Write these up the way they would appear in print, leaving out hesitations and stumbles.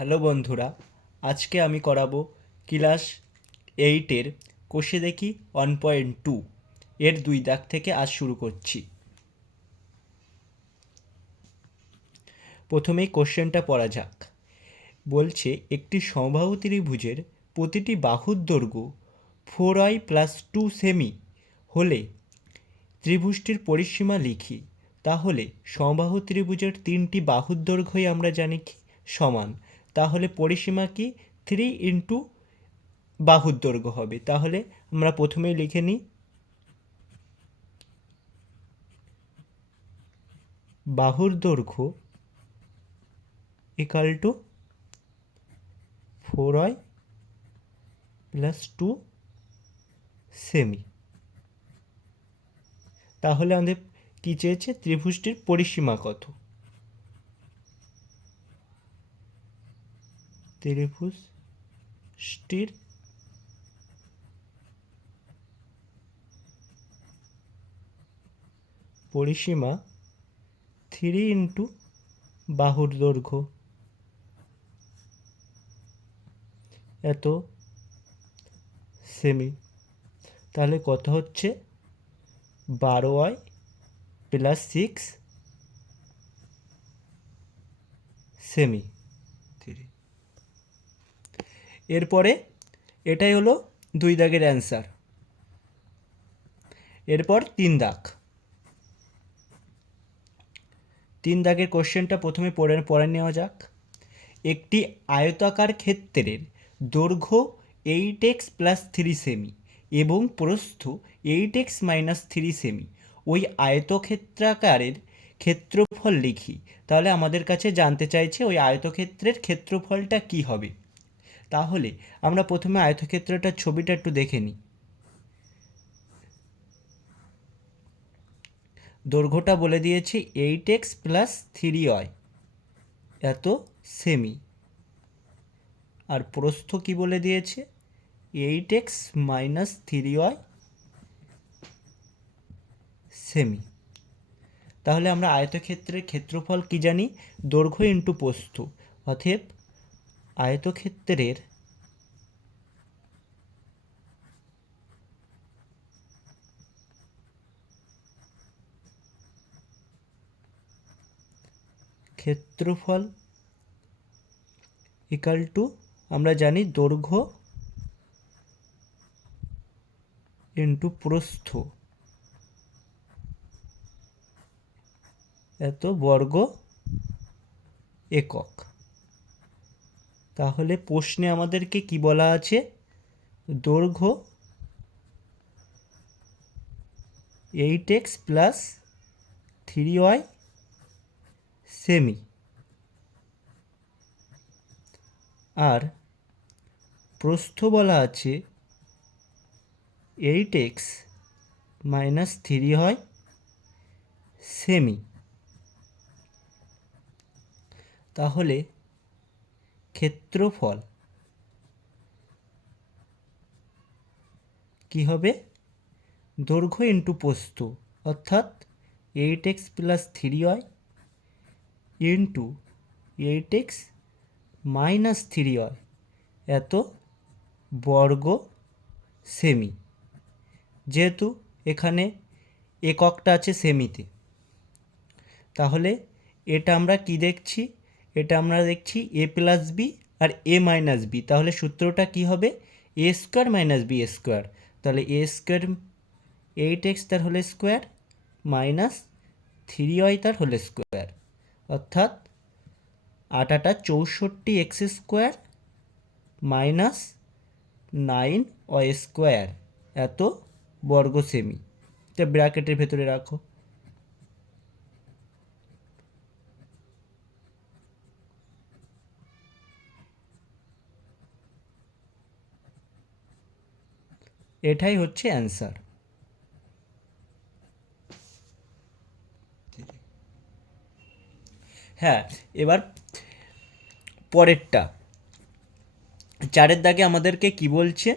Hello বন্ধুরা, আজকে আমি করাবো ক্লাস 8-এর কোষে দেখি 1.2 এর 2 দাগ থেকে আজ শুরু করছি। প্রথমেই কোশ্চেনটা পড়া যাক। বলছে একটি সমবাহু ত্রিভুজের প্রতিটি বাহুর দৈর্ঘ্য 4i + 2 সেমি হলে ত্রিভুজটির পরিসীমা লিখি। তাহলে সমবাহু ত্রিভুজের 3টি বাহুর দৈর্ঘ্যই আমরা জানি কি সমান, তাহলে পরিসীমা কি 3 ইন্টু বাহুর দৈর্ঘ্য হবে। তাহলে আমরা প্রথমেই লিখে নিই বাহুর দৈর্ঘ্য ইকাল টু 4i + 2 সেমি। তাহলে আমাদের কী চেয়েছে, ত্রিভুজটির পরিসীমা কত। ত্রিভুজটির পরিসীমা 3 ইন্টু বাহুর দৈর্ঘ্য এত সেমি। তাহলে কত হচ্ছে 12i + 6 সেমি। এরপরে এটাই হলো 2 দাগের অ্যান্সার। এরপর 3 দাগ। 3 দাগের কোশ্চেনটা প্রথমে পড়ে নেওয়া যাক। একটি আয়তাকার ক্ষেত্রের দৈর্ঘ্য 8x + 3 সেমি এবং প্রস্থ 8x - 3 সেমি। ওই আয়তক্ষেত্রাকারের ক্ষেত্রফল লিখি। তাহলে আমাদের কাছে জানতে চাইছে ওই আয়তক্ষেত্রের ক্ষেত্রফলটা কি হবে। তাহলে আমরা প্রথমে আয়তক্ষেত্রটার ছবিটা একটু দেখে নিই। দৈর্ঘ্যটা বলে দিয়েছে 8x + 3y এত সেমি, আর প্রস্থ কি বলে দিয়েছে 8x - 3y সেমি। তাহলে আমরা আয়তক্ষেত্রের ক্ষেত্রফল কি জানি, দৈর্ঘ্য ইন্টু প্রস্থ। অতএব আয়তক্ষেত্রের ক্ষেত্রফল ইকাল টু, আমরা জানি দৈর্ঘ্য ইন্টু প্রস্থ এত বর্গ একক। তাহলে প্রশ্নে আমাদেরকে কি বলা আছে, দৈর্ঘ্য 8x + 3y সেমি আর প্রস্থ বলা আছে 8x - 3y সেমি। তাহলে ক্ষেত্রফল কি হবে, দৈর্ঘ্য ইন্টু প্রস্থ, অর্থাৎ 8x + 3y into 8x - 3y এত বর্গ সেমি। যেহেতু এখানে এককটা আছে সেমিতে, তাহলে এটা আমরা কি দেখছি, এটা আমরা দেখছি a + b R a - b। তাহলে সূত্রটা কি হবে, a² - b²। তাহলে a², 8x তার হোল স্কোয়ার মাইনাস 3y তার হোল স্কোয়ার, অর্থাৎ 8 × 64x² মাইনাস 9y² এত বর্গ সেমি। এটা ব্র্যাকেটের ভেতরে রাখো। এটাই হচ্ছে অ্যান্সার। হ্যাঁ, এবার পরেরটা 4-এর দাগে আমাদেরকে কি বলছে,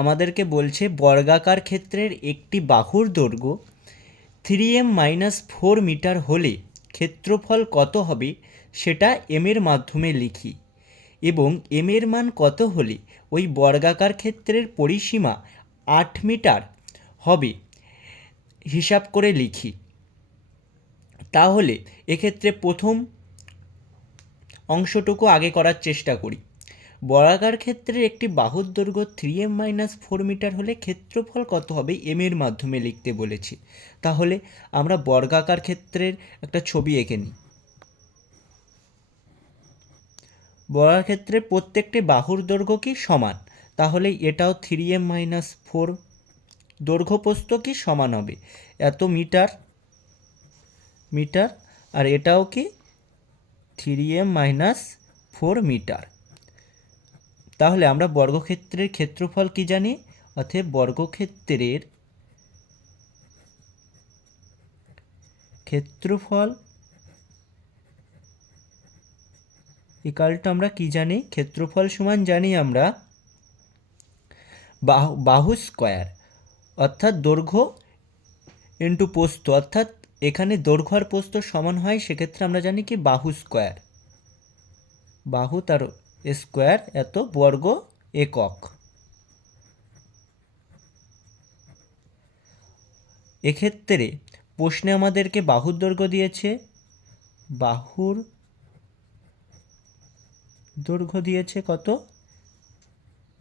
আমাদেরকে বলছে বর্গাকার ক্ষেত্রের একটি বাহুর দৈর্ঘ্য 3m - 4 মিটার হলে ক্ষেত্রফল কত হবে সেটা m এর মাধ্যমে লিখি। এবং এম এর মান কত হলে ওই বর্গাকার ক্ষেত্রের পরিসীমা 8 মিটার হবে হিসাব করে লিখি। তাহলে এক্ষেত্রে প্রথম অংশটুকু আগে করার চেষ্টা করি। বর্গাকার ক্ষেত্রের একটি বাহুর দৈর্ঘ্য 3m-4 মিটার হলে ক্ষেত্রফল কত হবে এম এর মাধ্যমে লিখতে বলেছি। তাহলে আমরা বর্গাকার ক্ষেত্রের একটা ছবি এঁকে নিই। বর্গাকার ক্ষেত্রে প্রত্যেকটি বাহুর দৈর্ঘ্য কি সমান, তাহলে এটাও 3m-4 দৈর্ঘ্য প্রস্থ কি সমান হবে এত মিটার মিটার, আর এটাও কি 3m-4 মিটার। তাহলে আমরা বর্গক্ষেত্রের ক্ষেত্রফল কি জানি, অতএব বর্গক্ষেত্রের ক্ষেত্রফল ইকালটা আমরা কি জানি, ক্ষেত্রফল সমান জানি আমরা বাহু স্কয়ার, অর্থাৎ দৈর্ঘ্য ইন্টু প্রস্থ, অর্থাৎ এখানে দৈর্ঘ্য আর প্রস্থ সমান হয়, সেক্ষেত্রে আমরা জানি কি বাহু স্কয়ার, বাহু তার স্কয়ার এত বর্গ একক। এক্ষেত্রে প্রশ্নে আমাদেরকে বাহুর দৈর্ঘ্য দিয়েছে, বাহুর দৈর্ঘ্য দিয়েছে কত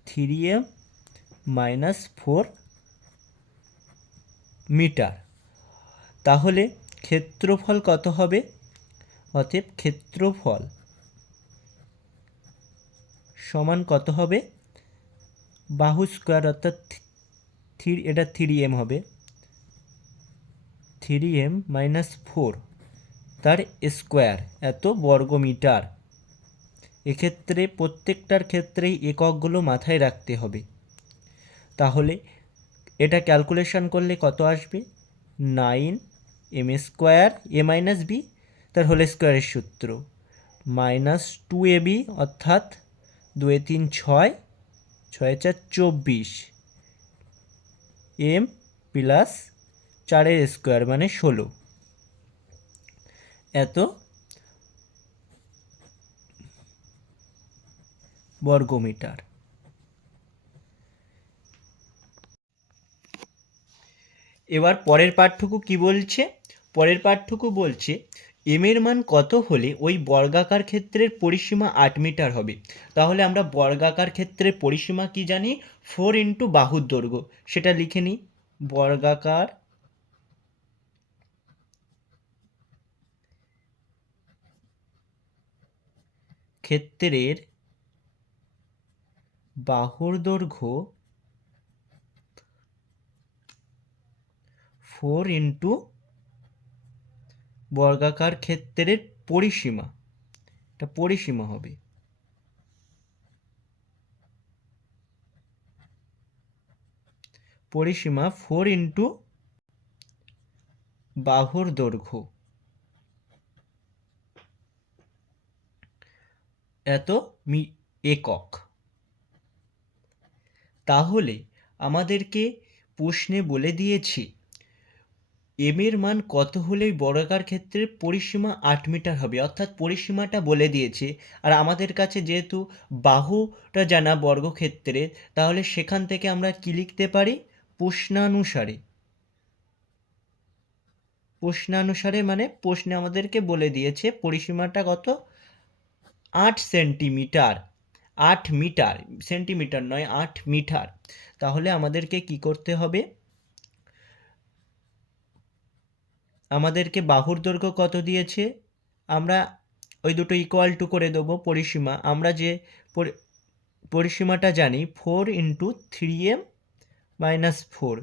3m-4 মিটার। তাহলে ক্ষেত্রফল কত হবে, অতএব ক্ষেত্রফল সমান কত হবে বাহু স্কয়ার, অর্থাৎ এটা 3m হবে, 3m-4 তার স্কোয়ার এত বর্গ মিটার। এক্ষেত্রে প্রত্যেকটার ক্ষেত্রেই এককগুলো মাথায় রাখতে হবে। তাহলে এটা ক্যালকুলেশন করলে কত আসবে, 9m² a-b তার হোল স্কোয়ারের সূত্র -2ab, অর্থাৎ 2 3 6, 6 4 24 m প্লাস 4 স্কোয়ার মানে 16 এত বর্গমিটার। এবার পরের পাঠটুকু কি বলছে, পরের পাঠটুকু বলছে এম এর মান কত হলে ওই বর্গাকার ক্ষেত্রের পরিসীমা 8 মিটার হবে। তাহলে আমরা বর্গাকার ক্ষেত্রের পরিসীমা কি জানি, 4 ইন্টু বাহুর দৈর্ঘ্য, সেটা লিখে নিই। বর্গাকার ক্ষেত্রের বাহুর দৈর্ঘ্য 4 ইন্টু বর্গাকার ক্ষেত্রের পরিসীমা, এটা পরিসীমা হবে। পরিসীমা 4 ইন্টু বাহুর দৈর্ঘ্য এত একক। তাহলে আমাদেরকে প্রশ্নে বলে দিয়েছি এম এর মান কত হলে বর্গাকার ক্ষেত্রের পরিসীমা 8 মিটার হবে, অর্থাৎ পরিসীমাটা বলে দিয়েছে। আর আমাদের কাছে যেহেতু বাহুটা জানা বর্গক্ষেত্রে, তাহলে সেখান থেকে আমরা কি লিখতে পারি, প্রশ্নানুসারে। প্রশ্নানুসারে মানে প্রশ্নে আমাদেরকে বলে দিয়েছে পরিসীমাটা কত 8 সেন্টিমিটার, 8 মিটার, সেন্টিমিটার নয় 8 মিটার। তাহলে আমাদেরকে কি করতে হবে, আমাদেরকে বাহুর দৈর্ঘ্য কত দিয়েছে, আমরা ওই দুটো ইকুয়াল টু করে দেবো পরিসীমা। আমরা যে পরিসীমাটা জানি 4 ইন্টু 3m-4,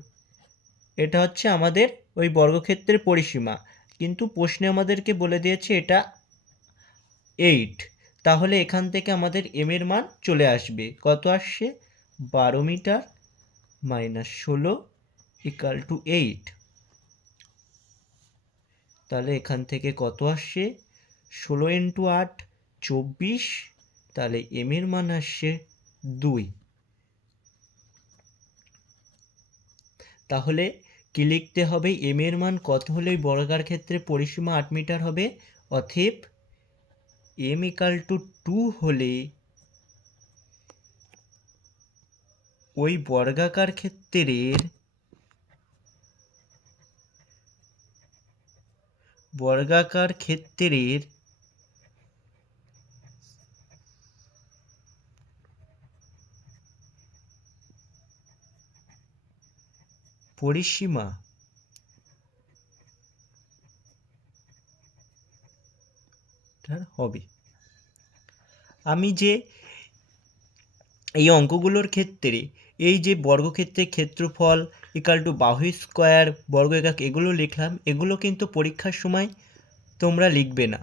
এটা হচ্ছে আমাদের ওই বর্গক্ষেত্রের পরিসীমা, কিন্তু প্রশ্নে আমাদেরকে বলে দিয়েছে এটা 8। তাহলে এখান থেকে আমাদের এম এর মান চলে আসবে, কত আসছে 12 মিটার -16 = 8। তাহলে এখান থেকে কত আসছে 16 ইন্টু 8 24, তাহলে এম এর মান আসছে 2। তাহলে কি লিখতে হবে, এম এর মান কত হলে বর্গাকার ক্ষেত্রে পরিসীমা 8 মিটার হবে, অতএব m = 2 হলে ওই বর্গাকার ক্ষেত্রের পরিসীমা হবে। আমি যে এই অঙ্কগুলোর ক্ষেত্রে এই যে বর্গক্ষেত্রের ক্ষেত্রফল ইকাল টু বাহু স্কোয়ার বর্গ একক এগুলো লিখলাম, এগুলো কিন্তু পরীক্ষার সময় তোমরা লিখবে না,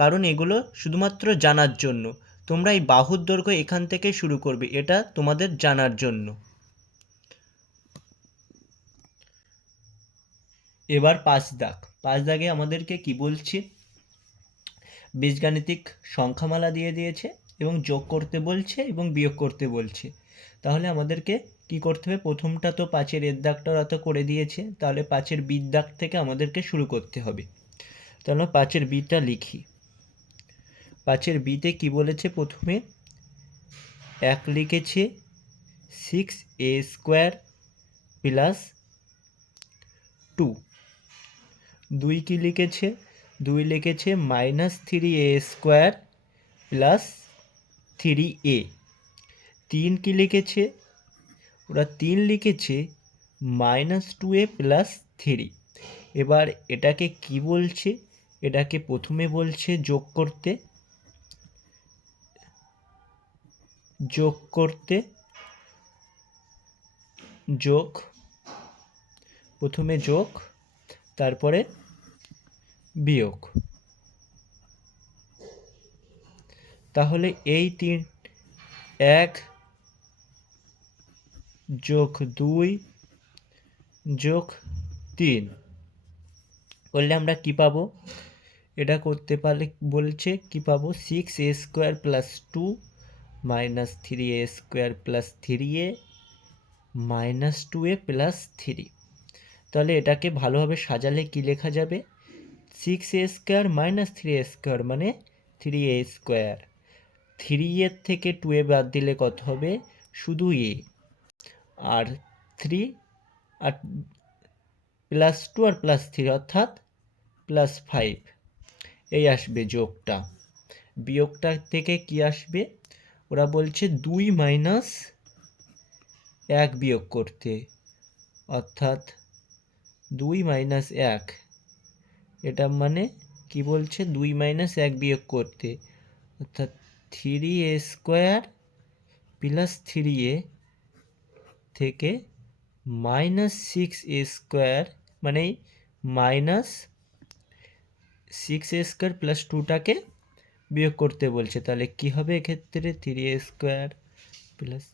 কারণ এগুলো শুধুমাত্র জানার জন্য। তোমরা এই বাহুর দৈর্ঘ্য এখান থেকে শুরু করবে, এটা তোমাদের জানার জন্য। এবার 5 দাগে আমাদেরকে কি বলছে, বীজগাণিতিক সংখ্যামালা দিয়ে দিয়েছে এবং যোগ করতে বলছে এবং বিয়োগ করতে বলছে। তাহলে আমাদেরকে কি করতে হবে, প্রথমটা তো 5-এর এর দাগটা ওরা তো করে দিয়েছে, তাহলে 5-এর বির দাগ থেকে আমাদেরকে শুরু করতে হবে। তাহলে 5-এর বিটা লিখি। 5-এর বিতে কি বলেছে, প্রথমে 1 লিখেছে 6a² প্লাস 2। 2 কি লিখেছে, 2 লিখেছে -3a² প্লাস 3a। 3 কি লিখেছে, ওরা 3 লিখেছে -2a প্লাস 3। এবার এটাকে কি বলছে, এটাকে প্রথমে বলছে যোগ করতে, প্রথমে যোগ তারপরে বিয়োগ। তাহলে এই 1 যোগ 2 যোগ 3 করলে আমরা কি পাবো, এটা করতে পারলে বলছে কি পাবো, 6a² plus 2 -3a² plus 3a -2a plus 3। তাহলে এটাকে ভালোভাবে সাজালে কি লেখা যাবে, 6a² -3a² মানে 3a²। 3 থেকে 2a বাদ দিলে কত হবে, শুধু a, আর 3 আর প্লাস 2 আর প্লাস 3 অর্থাৎ প্লাস 5 এই আসবে যোগটা। বিয়োগটা থেকে কি আসবে, ওরা বলছে 2 মাইনাস 1 বিয়োগ করতে, অর্থাৎ 2 মাইনাস 1, এটা মানে কি বলছে, 2 মাইনাস 1 বিয়োগ করতে, অর্থাৎ 3a² প্লাস 3a থেকে -6a² মানে -6a² প্লাস 2টাকে বিয়োগ করতে বলছে। তাহলে কি হবে এক্ষেত্রে, 3a² প্লাস